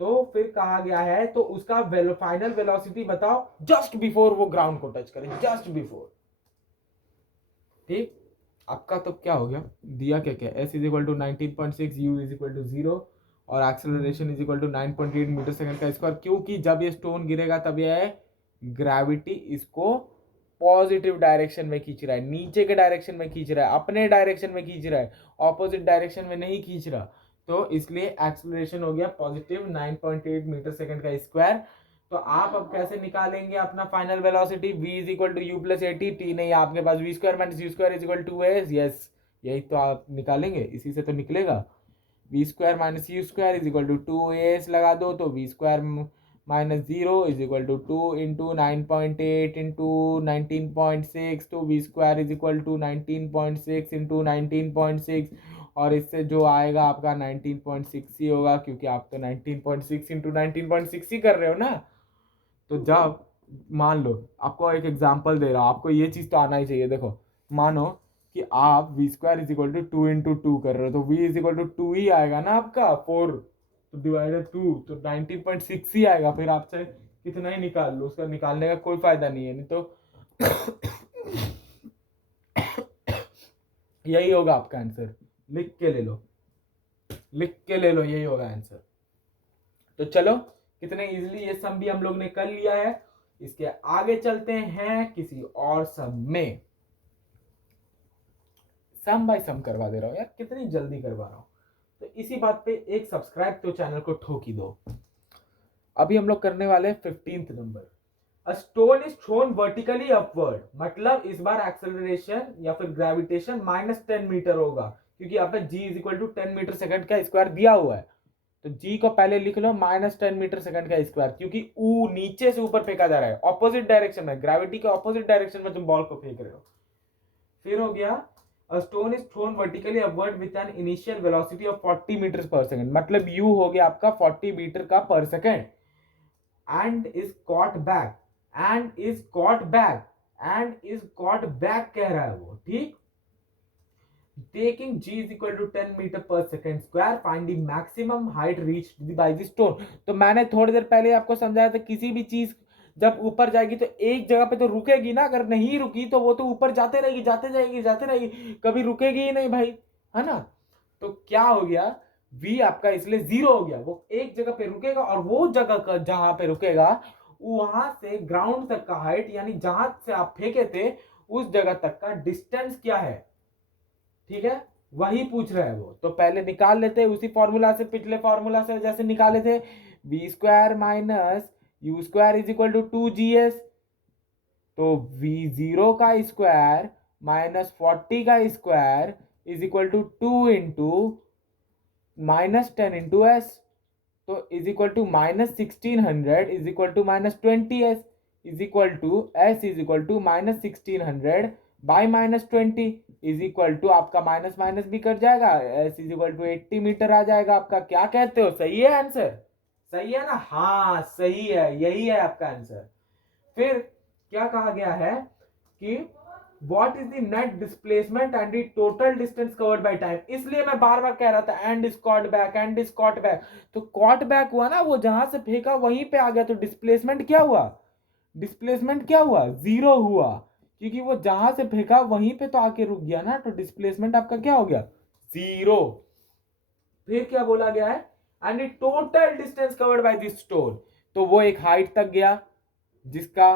तो फिर कहा गया है तो उसका फाइनल वेलोसिटी बताओ जस्ट बिफोर वो ग्राउंड को टच करें, जस्ट बिफोर। ठीक, आपका तो क्या हो गया, दिया क्या क्या, S is equal to 19.6, U is equal to 0, और acceleration is equal to 9.8 metre second का स्क्वायर। क्योंकि जब ये स्टोन गिरेगा तब ये ग्रेविटी इसको पॉजिटिव डायरेक्शन में खींच रहा है, नीचे के डायरेक्शन में खींच रहा है, अपने डायरेक्शन में खींच रहा है, ऑपोजिट डायरेक्शन में नहीं खींच रहा। तो इसलिए एक्सेलरेशन हो गया पॉजिटिव 9.8 मीटर सेकंड का स्क्वायर। तो आप अब कैसे निकालेंगे अपना final velocity, v is equal to you plus at, t नहीं आपके पास, v square minus you square is equal to s. Yes, यही तो आप निकालेंगे, इसी से तो निकलेगा। V square minus you square is equal to 2as लगा दो, तो we square minus 0 is equal to 2 into 9.8 into 19.6, तो we square is equal to 19.6 into 19.6, और इससे जो आएगा आपका 19.6 ही होगा, क्योंकि आप तो 19.6 इंटू 19.6 ही कर रहे हो ना। तो जब मान लो, आपको एक एग्जांपल दे रहा हूँ, आपको ये चीज तो आना ही चाहिए। देखो मानो कि आप V square is equal to 2 into 2 कर रहे हो, तो वी इज इक्वल टू 2 ही आएगा ना आपका, 4 तो डिवाइडेड 2, तो 19.6 ही आएगा। फिर आपसे कितना ही निकाल लो, उसका निकालने का कोई फायदा नहीं है, नहीं तो यही होगा आपका आंसर। लिख के ले लो, लिख के ले लो, यही होगा आंसर। तो चलो, कितने इजीली ये सम भी हम लोग ने कर लिया है। इसके आगे चलते हैं किसी और सम में। सम बाय सम करवा दे रहा हूं यार, कितनी जल्दी करवा रहा हूं। तो इसी बात पे एक सब्सक्राइब तो चैनल को ठोक ही दो। अभी हम लोग करने वाले 15th number. A stone is thrown vertically upward, मतलब इस बार एक्सेलरेशन या फिर ग्रेविटेशन -10 मीटर होगा, क्योंकि यहाँ पे g is equal to 10 metre second का स्क्वायर दिया हुआ है। तो g को पहले लिख लो -10 मीटर सेकंड का स्क्वायर, क्योंकि u नीचे से ऊपर फेंका जा रहा है, ऑपोजिट डायरेक्शन में, ग्रेविटी के ऑपोजिट डायरेक्शन में तुम बॉल को फेंक रहे हो। फिर हो गया a stone is thrown vertically upward with an initial velocity of 40 meters per second, मतलब u हो गया आपका 40 मीटर का पर second, and is caught back, and is caught back, and is caught back कह रहा है वो, ठीक। taking g is equal to 10 meter per second square, find the maximum height reached by the stone। तो मैंने थोड़ी देर पहले आपको समझाया था, किसी भी चीज जब ऊपर जाएगी तो एक जगह पे तो रुकेगी ना, अगर नहीं रुकी तो वो तो ऊपर जाते रहेगी, जाते जाएगी, जाते रहेगी, कभी रुकेगी ही नहीं भाई, है ना। तो क्या हो गया, v आपका इसलिए 0 हो गया, वो एक जगह पे रुकेगा, और वो जगह का जहां पे रुकेगा वहां से ग्राउंड तक का हाइट, यानी जहां से आप फेंके थे उस जगह तक का डिस्टेंस क्या है, ठीक है, वही पूछ रहा है वो। तो पहले निकाल लेते हैं उसी फॉर्मूला से, पिछले फॉर्मूला से जैसे निकाले थे, v square minus you square is equal to 2gs। तो v0 का स्क्वायर माइनस 40 का square is equal to 2 into -10 into s, तो is equal to -1600 is equal to -20s is equal to s is equal to -1600 by -20 is equal to आपका माइनस माइनस भी कट जाएगा, s is equal to 80 metre आ जाएगा आपका। क्या कहते हो, सही है आंसर, सही है ना, हाँ सही है, यही है आपका आंसर। फिर क्या कहा गया है कि what is the net displacement and the total distance covered by time. इसलिए मैं बार बार कह रहा था एंड स्कॉट बैक, एंड स्कॉट बैक। तो कॉट बैक हुआ ना, वो जहां से फेंका वहीं पे आ गया, तो डिस्प्लेसमेंट क्या हुआ, डिस्प्लेसमेंट क्या हुआ, जीरो हुआ, क्योंकि वो जहां से फेंका वहीं पे तो आके रुक गया ना, तो डिस्प्लेसमेंट आपका क्या हो गया, जीरो। फिर क्या बोला गया है, and total distance covered by this stone, तो वो एक हाइट तक गया जिसका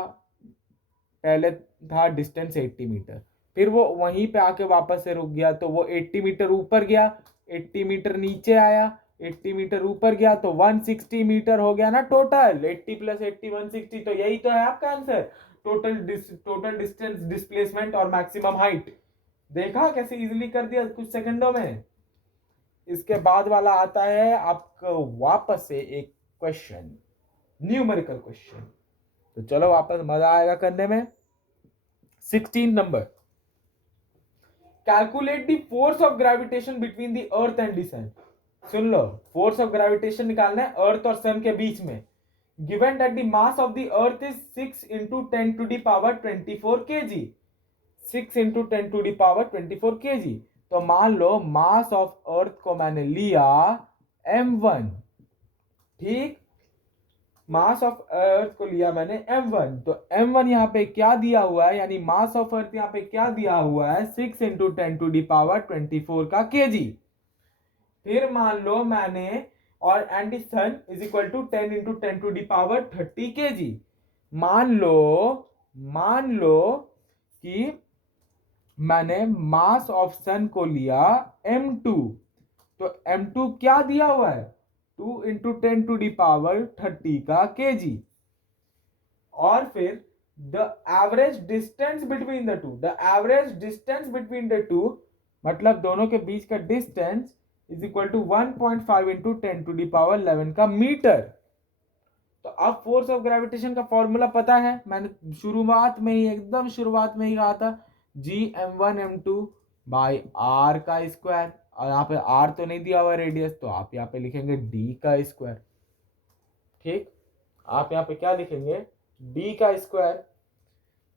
पहले था डिस्टेंस 80 मीटर, फिर वो वहीं पे आके वापस से रुक गया, तो वो 80 मीटर ऊपर गया, 80 मीटर नीचे आया, 80 मीटर ऊपर गया, तो 160 मीटर हो गया ना टोटल, 80 प्लस 80 160, तो यही तो है आपका आंसर, टोटल डिस्टेंस, डिस्प्लेसमेंट और मैक्सिमम हाइट। देखा कैसे इजीली कर दिया कुछ सेकंडों में। इसके बाद वाला आता है आपको वापस से एक क्वेश्चन, न्यूमेरिकल क्वेश्चन, तो चलो वापस मजा आएगा करने में। 16 number, calculate the force of gravitation between the earth and the sun. सुन लो, फोर्स ऑफ ग्रेविटेशन निकालना है अर्थ और सन के बीच में। Given that the mass of the earth is 6 into 10 to the power 24 kg, 6 into 10 to the power 24 kg। तो मान लो मास ऑफ अर्थ को मैंने लिया m1, ठीक, मास ऑफ अर्थ को लिया मैंने m1, तो m1 यहाँ पे क्या दिया हुआ है, यानी मास ऑफ अर्थ यहाँ पे क्या दिया हुआ है, 6 into 10 to the power 24 का kg। फिर मान लो मैंने, और and sun is equal to 10 into 10 to the power 30 kg। मान लो कि मैंने मास ऑफ सन को लिया m2, तो m2 क्या दिया हुआ है, 2 into 10 to the power 30 का kg। और फिर the average distance between the two, the average distance between the two मतलब दोनों के बीच का distance is equal to 1.5 into 10 to the power 11 का मीटर। तो अब फोर्स ऑफ ग्रेविटेशन का फॉर्मूला पता है, मैंने शुरुआत में ही, एकदम शुरुआत में ही कहा था, G m1 m2 by R का स्क्वायर, और यहाँ पे आर तो नहीं दिया हुआ रेडियस, तो आप यहाँ पे लिखेंगे डी का स्क्वायर, ठीक, आप यहाँ पे क्या लिखेंगे, डी का स्क्वायर।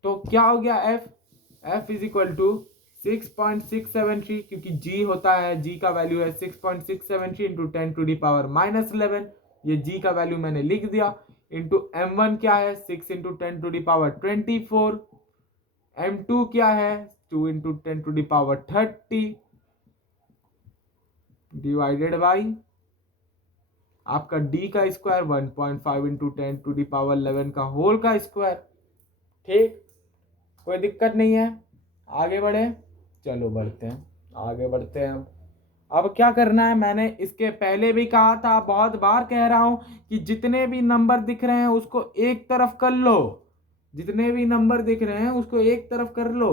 तो क्या हो गया एफ इज इक्वल टू 6.673, क्योंकि जी होता है, जी का वैल्यू है 6.673 इंटू 10 टू दी पावर -11, ये जी का वैल्यू मैंने लिख दिया, इंटू m1 क्या है 6 into 10 to the power 24, m2 क्या है 2 into 10 to the power 30 divided by आपका d का square 1.5 into 10 to the power 11 का होल का स्क्वायर। ठीक, कोई दिक्कत नहीं है, आगे बढ़े, चलो बढ़ते हैं, आगे बढ़ते हैं। अब क्या करना है, मैंने इसके पहले भी कहा था, बहुत बार कह रहा हूं कि जितने भी नंबर दिख रहे हैं उसको एक तरफ कर लो, जितने भी नंबर दिख रहे हैं उसको एक तरफ कर लो,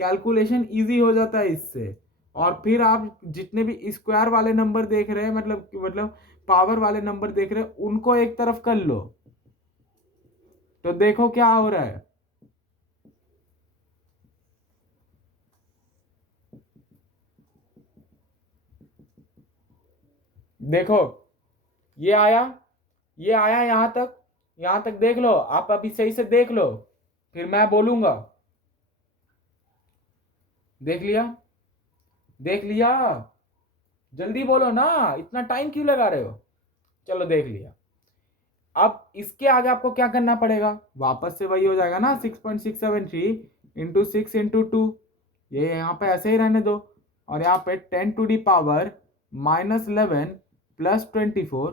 कैलकुलेशन इजी हो जाता है इससे। और फिर आप जितने भी स्क्वायर वाले नंबर देख रहे हैं, मतलब पावर वाले नंबर देख रहे हैं, उनको एक तरफ कर लो, तो देखो क्या हो रहा है। देखो ये आया, ये आया यहां तक देख लो, आप अभी सही से देख लो, फिर मैं बोलूंगा। देख लिया, देख लिया, जल्दी बोलो ना, इतना टाइम क्यों लगा रहे हो। चलो देख लिया। अब इसके आगे आपको क्या करना पड़ेगा, वापस से वही हो जाएगा ना, 6.673 इंटू 6 इंटू 2, ये यहाँ पे ऐसे ही रहने दो, और यहाँ पे 10 to the power -11 plus 24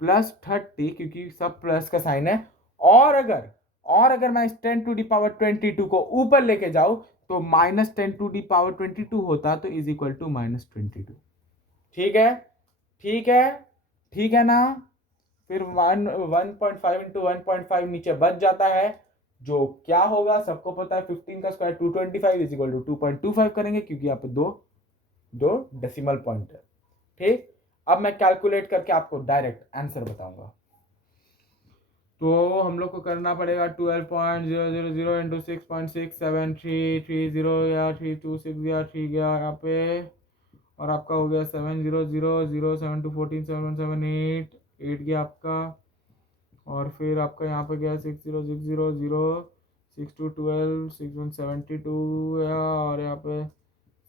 plus 30, क्योंकि सब प्लस का साइन है, और अगर मैं इस 10 टू दी पावर 22 को ऊपर लेके जाऊं तो -10 टू दी पावर 22 होता, तो इज इक्वल टू -22। ठीक है, ठीक है, ठीक है ना। फिर 1.5 इंटू 1.5 नीचे बच जाता है, जो क्या होगा सबको पता है, 15 का स्क्वायर 225 इज इक्वल टू 2.25 करेंगे, क्योंकि यहाँ पे दो डेसिमल पॉइंट है। ठीक, अब मैं कैलकुलेट करके आपको डायरेक्ट आंसर बताऊंगा। तो हम लोग को करना पड़ेगा 12.000 इंटू 6.67330 या 326 या ठीक गया यहाँ पे, और आपका हो गया 70007 2 14 7 1 7 8 गया आपका, और फिर आपका यहाँ पे गया 6060 6 2 12 6 1 72 है, और यहाँ पे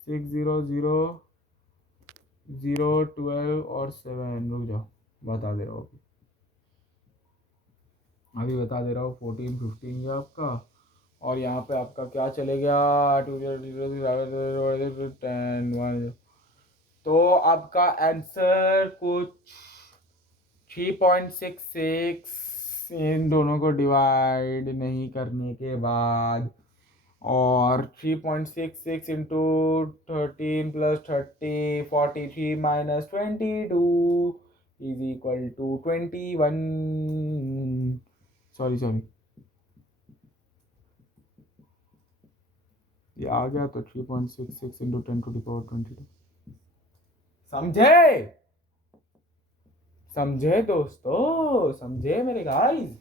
6 0 0 और 7। रुक जाओ, बता दे रहा हूँ अभी बता दे रहा हूँ। 14 15 है आपका, और यहाँ पे आपका क्या चले गया 2 0 10 1। तो आपका आंसर कुछ 3.66 इन दोनों को डिवाइड नहीं करने के बाद, और 3.66 into 13 plus 30 43 minus 22 is equal to 21। Sorry ये आ गया तो 3.66 इंटू 10⁻22। समझे समझे दोस्तों, समझे मेरे गाइस,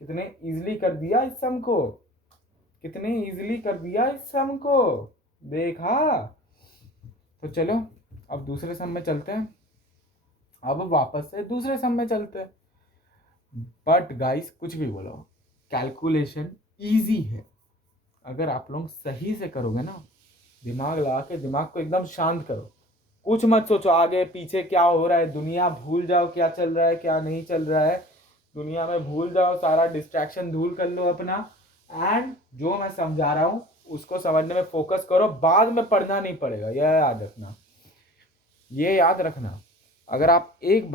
कितने इजीली कर दिया इस सम को, कितने इजीली कर दिया इस सम को, देखा। तो चलो अब दूसरे सम में चलते हैं, अब वापस से दूसरे सम में चलते हैं। बट गाइस कुछ भी बोलो, कैलकुलेशन इजी है अगर आप लोग सही से करोगे ना। दिमाग लगा के दिमाग को एकदम शांत करो, कुछ मत सोचो आगे पीछे क्या हो रहा है, दुनिया भूल जाओ क्या चल रहा है क्या नहीं चल रहा है, दुनिया में भूल जाओ, सारा डिस्ट्रैक्शन दूर कर लो अपना, एंड जो मैं समझा रहा हूँ उसको समझने में फोकस करो। बाद में पढ़ना नहीं पड़ेगा, यह याद रखना, ये याद रखना। अगर आप एक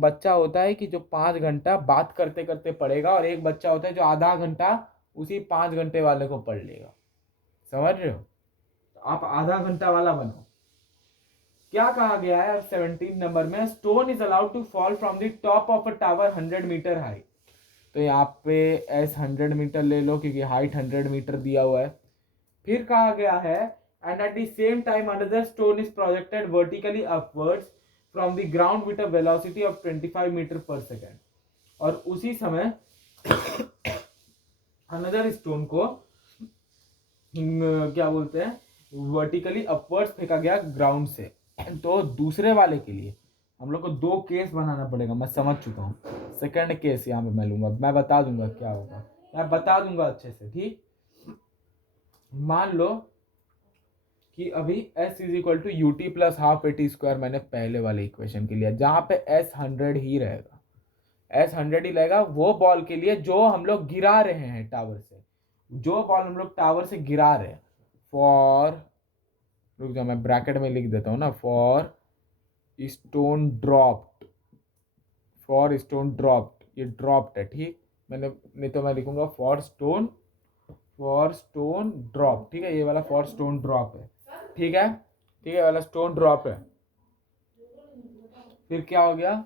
बच्चा होता है कि जो 5 घंटा बात करते करते पढ़ेगा, और एक बच्चा होता है जो आधा घंटा उसी 5 घंटे वाले को पढ़ लेगा, समझ रहे हो। तो आप आधा घंटा वाला बनो। क्या कहा गया है 17 नंबर में, stone is allowed to fall from the top of a tower 100 metre high. तो यहाँ पे एस 100 मीटर ले लो क्योंकि हाइट 100 मीटर दिया हुआ है। फिर कहा गया है and at the same time another stone is projected vertically upwards from the ground with a velocity of 25 metre per second. और उसी समय अनदर स्टोन को क्या बोलते हैं, वर्टिकली अपवर्ड्स फेंका गया ग्राउंड से। तो दूसरे वाले के लिए हम लोग को 2 केस बनाना पड़ेगा, मैं समझ चुका हूँ। सेकंड केस यहाँ पे मैं लूंगा, मैं बता दूंगा क्या होगा, मैं बता दूंगा अच्छे से, ठीक। मान लो कि अभी s is equal to U T plus half A T square मैंने पहले वाले इक्वेशन के लिए, जहाँ पे s 100 ही रहेगा, s 100 ही रहेगा वो बॉल के लिए जो हम लोग गिरा रहे हैं टावर से, जो बॉल हम लोग टावर से गिरा रहे हैं। फॉर, रुक जाओ मैं ब्रैकेट में लिख देता हूँ ना, for stone dropped, for stone dropped, ये ड्रॉप्ड है, ठीक। मैंने नहीं तो मैं लिखूंगा फॉर स्टोन ड्रॉप, ठीक है, ये वाला फॉर स्टोन ड्रॉप है, ठीक है, ठीक है, वाला स्टोन ड्रॉप है। फिर क्या हो गया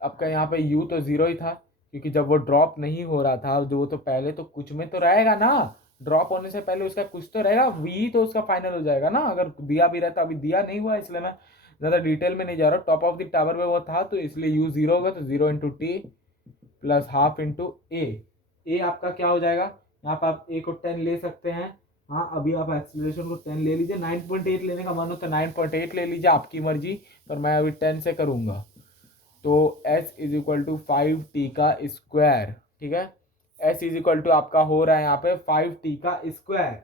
आपका, यहाँ पे u तो 0 ही था क्योंकि जब वो ड्रॉप नहीं हो रहा था, जो तो पहले तो कुछ में तो रहेगा ना, ड्रॉप होने से पहले उसका कुछ तो रहेगा, v तो उसका फाइनल हो जाएगा ना, अगर दिया भी रहता, अभी दिया नहीं हुआ इसलिए मैं ज्यादा डिटेल में नहीं जा रहा हूँ। टॉप ऑफ द टावर में वो था तो इसलिए u 0 होगा, तो 0 into t plus half into a आपका क्या हो जाएगा, यहाँ पे आप a को 10 ले सकते हैं। हाँ अभी आप एक्सीलरेशन को 10 ले लीजिए, 9.8 लेने का मन हो तो 9.8 ले लीजिए, आपकी मर्जी, पर मैं अभी 10 से करूंगा। तो s is equal to 5t का स्क्वायर, ठीक है, s इज इक्वल टू आपका हो रहा है यहाँ पे 5t का स्क्वायर।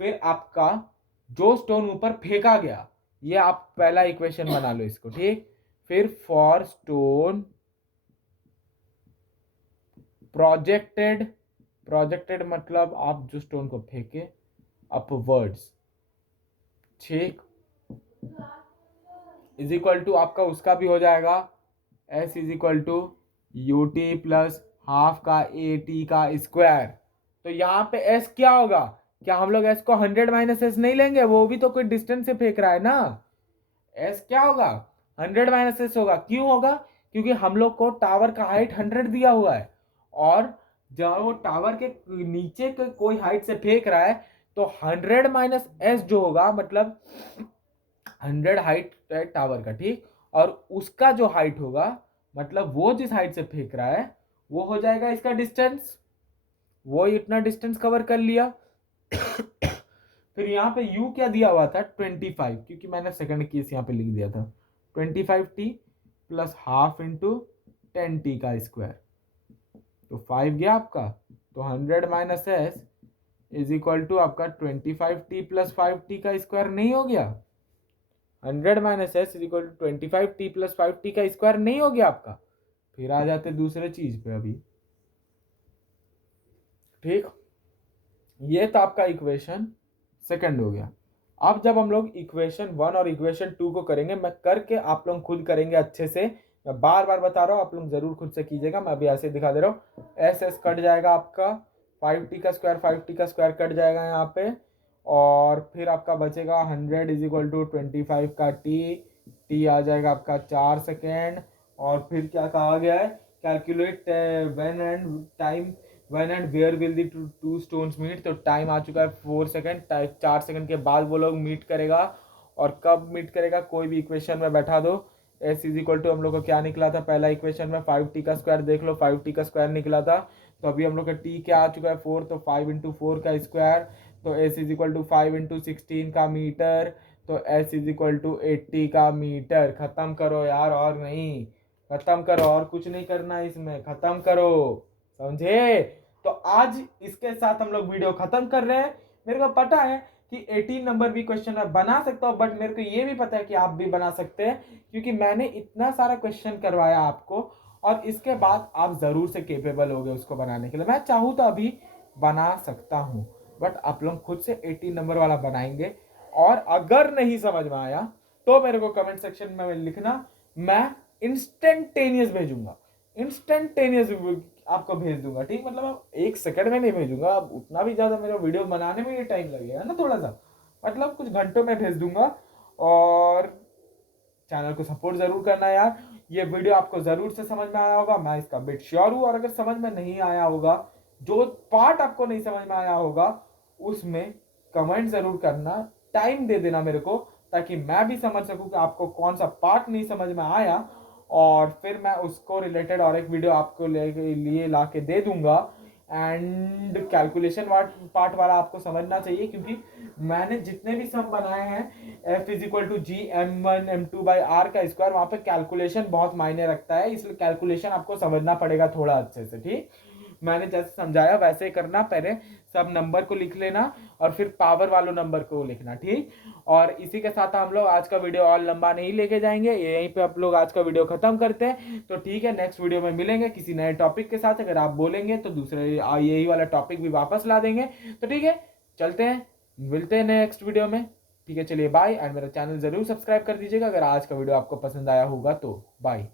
फिर आपका जो स्टोन ऊपर फेंका गया, ये आप पहला इक्वेशन बना लो इसको, ठीक। फिर फॉर स्टोन प्रोजेक्टेड, प्रोजेक्टेड मतलब आप जो स्टोन को फेंके अपवर्ड्स, ठीक, इज इक्वल टू आपका उसका भी हो जाएगा s is equal to U T plus half का ए टी का स्क्वायर। तो यहाँ पे s क्या होगा, क्या हम लोग s को 100 माइनस एस नहीं लेंगे, वो भी तो कोई डिस्टेंस से फेंक रहा है ना, s क्या होगा 100 माइनस एस होगा। क्यों होगा, क्योंकि हम लोग को टावर का हाइट 100 दिया हुआ है, और जब वो टावर के नीचे के कोई हाइट से फेंक रहा है तो 100 माइनस एस जो होगा मतलब 100 हाइट है टावर का, ठीक, और उसका जो हाइट होगा मतलब वो जिस हाइट से फेंक रहा है वो हो जाएगा इसका डिस्टेंस, वो इतना डिस्टेंस कवर कर लिया। फिर यहाँ पे u क्या दिया हुआ था 25, क्योंकि मैंने सेकंड केस यहाँ पे लिख दिया था 25t plus half into 10t का स्क्वायर। तो 5 गया आपका, तो 100 minus S is equal to आपका 25t प्लस 5t का स्क्वायर नहीं हो गया। 100 minus S is equal to 25t plus 5t का स्क्वायर नहीं हो गया आपका। फिर आ जाते दूसरे चीज पे अभी, ठीक। ये तो आपका इक्वेशन सेकंड हो गया। अब जब हम लोग इक्वेशन 1 और इक्वेशन 2 को करेंगे, मैं करके आप लोग खुद करेंगे अच्छे से, मैं बार बार बता रहा हूँ, आप लोग जरूर खुद से कीजिएगा। मैं अभी ऐसे दिखा दे रहा हूँ। एस एस कट जाएगा आपका, 5t का स्क्वायर 5t का स्क्वायर कट जाएगा यहाँ पे, और फिर आपका बचेगा 100 इज इक्वल टू 25 का टी आ जाएगा आपका 4 सेकेंड। और फिर क्या कहा गया है, calculate when and time, when and where will the two stones meet. तो टाइम आ चुका है 4 सेकेंड, 4 सेकेंड के बाद वो लोग मीट करेगा। और कब मीट करेगा, कोई भी इक्वेशन में बैठा दो। एस इज इक्वल टू हम लोग को क्या निकला था पहला इक्वेशन में, 5t का स्क्वायर देख लो, 5t का स्क्वायर निकला था। तो अभी हम लोग का टी क्या आ चुका है 4, तो 5 इंटू 4 का स्क्वायर, तो S is equal to 5 into 16 का मीटर, तो एस इज इक्वल टू 80 का मीटर। खत्म करो यार, और नहीं, खत्म करो, और कुछ नहीं करना है इसमें, खत्म करो, समझे। तो आज इसके साथ हम लोग वीडियो खत्म कर रहे हैं। मेरे को पता है कि 18 नंबर भी क्वेश्चन मैं बना सकता हूँ, बट मेरे को ये भी पता है कि आप भी बना सकते हैं, क्योंकि मैंने इतना सारा क्वेश्चन करवाया आपको, और इसके बाद आप जरूर से केपेबल हो गए उसको बनाने के लिए। मैं चाहूँ तो अभी बना सकता हूँ, बट आप लोग खुद से 18 नंबर वाला बनाएंगे। और अगर नहीं समझ में आया तो मेरे को कमेंट सेक्शन में लिखना, मैं इंस्टेंटेनियस भेजूंगा, इंस्टेंटेनियस आपको भेज दूंगा, ठीक। मतलब अब 1 सेकंड में नहीं भेजूंगा, अब उतना भी ज्यादा मेरा वीडियो बनाने में ही टाइम लगेगा ना थोड़ा सा, मतलब कुछ घंटों में भेज दूंगा। और चैनल को सपोर्ट जरूर करना यार। ये वीडियो आपको जरूर से समझ में आया होगा, मैं इसका बिट श्योर हूं। और अगर समझ में नहीं आया होगा, जो पार्ट आपको नहीं समझ में आया होगा, उसमें कमेंट जरूर करना, टाइम दे देना मेरे को, ताकि मैं भी समझ सकूं कि आपको कौन सा पार्ट नहीं समझ में आया, और फिर मैं उसको रिलेटेड और एक वीडियो आपको लिए ला के दे दूंगा। एंड कैलकुलेशन पार्ट वाला आपको समझना चाहिए, क्योंकि मैंने जितने भी सम बनाए हैं F is equal to G m1 m2 by R का स्क्वायर, वहां पे कैलकुलेशन बहुत मायने रखता है, इसलिए कैलकुलेशन आपको समझना पड़ेगा थोड़ा अच्छे से, ठीक। मैंने जैसे समझाया वैसे करना, पहले सब नंबर को लिख लेना और फिर पावर वालों नंबर को लिखना, ठीक। और इसी के साथ हम लोग आज का वीडियो और लंबा नहीं लेके जाएंगे, यहीं पे आप लोग आज का वीडियो खत्म करते हैं। तो ठीक है, नेक्स्ट वीडियो में मिलेंगे किसी नए टॉपिक के साथ। अगर आप बोलेंगे तो दूसरे यही वाला टॉपिक भी वापस ला देंगे। तो ठीक है, चलते हैं, मिलते हैं नेक्स्ट वीडियो में। ठीक है, चलिए बाय। एंड मेरा चैनल जरूर सब्सक्राइब कर दीजिएगा अगर आज का वीडियो आपको पसंद आया होगा तो। बाय।